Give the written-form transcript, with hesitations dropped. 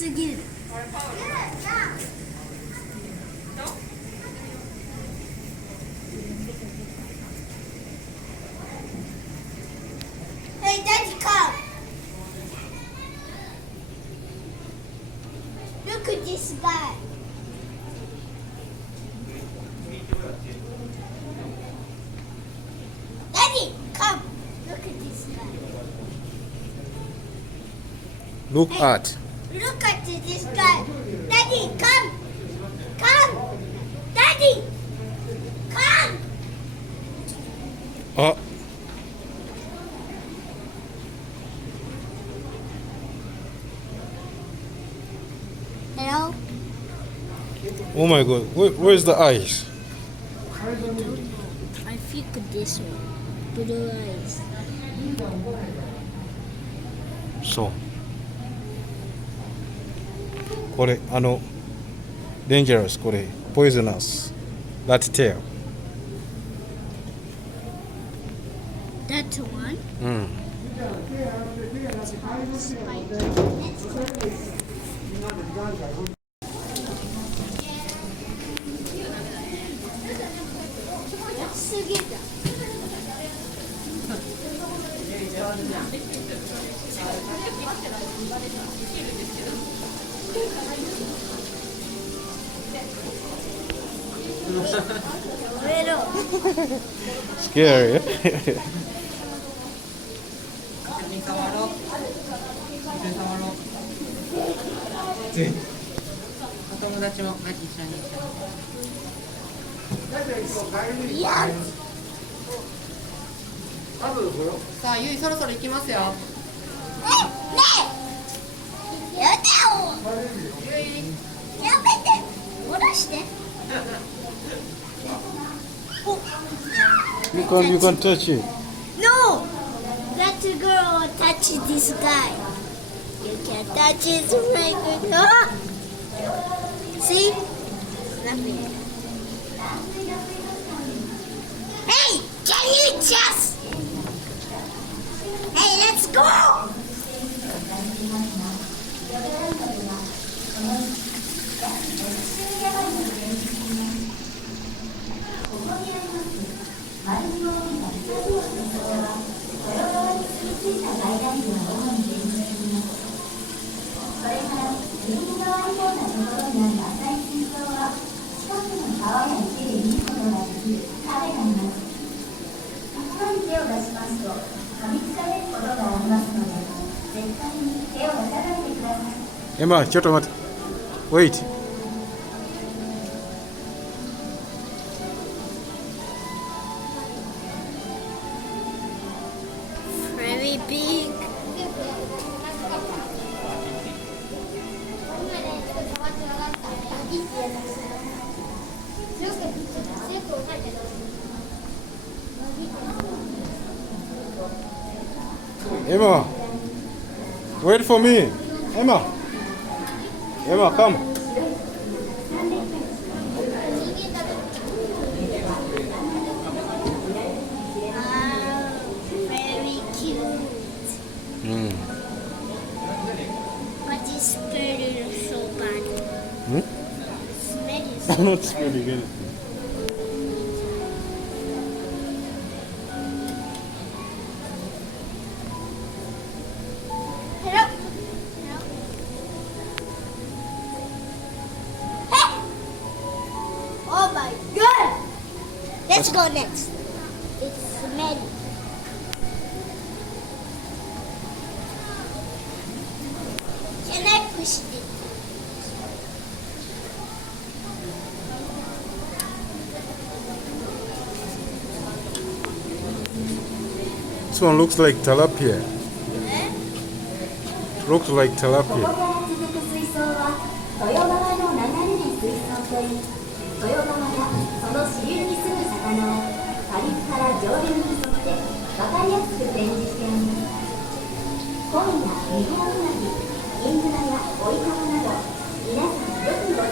すぎる。Hey, Daddy, come. Look at this guy. Daddy, come. Look at this guy. Look at. Look at this guy. Daddy, come. Come. Daddy, come. あ、Hello. Oh my god. Where's the eyes? I think this one. Blue eyes. そうこれdangerous これ poisonous that tail That one. うん すげえだ。scary お友達も一緒にいや。さあ、ゆいそろそろ行きますよ。ねえ。やだよ。やめて。下ろして。you can touch it No. That girl touch this guy. You can touch his finger. No. See? Nothing. Hey, can you just? Hey, let's go. エマちょっと待って wait Very big. Emma wait for me Emma come Very cute. うん But it smells so bad. ん Smells I'm not smelling anything Hello. Hey! Oh my god! Let's go next. It's smelly. Can I push it? This one looks like tilapia Eh? looks like ここ tilapia から続く水槽は豊川の流れる水槽といい、豊川やその支流に住む魚を下流から上流に沿って分かりやすく展示しております。鯉やニホンウナギ、ギンブナやオイカワなど皆さんよくご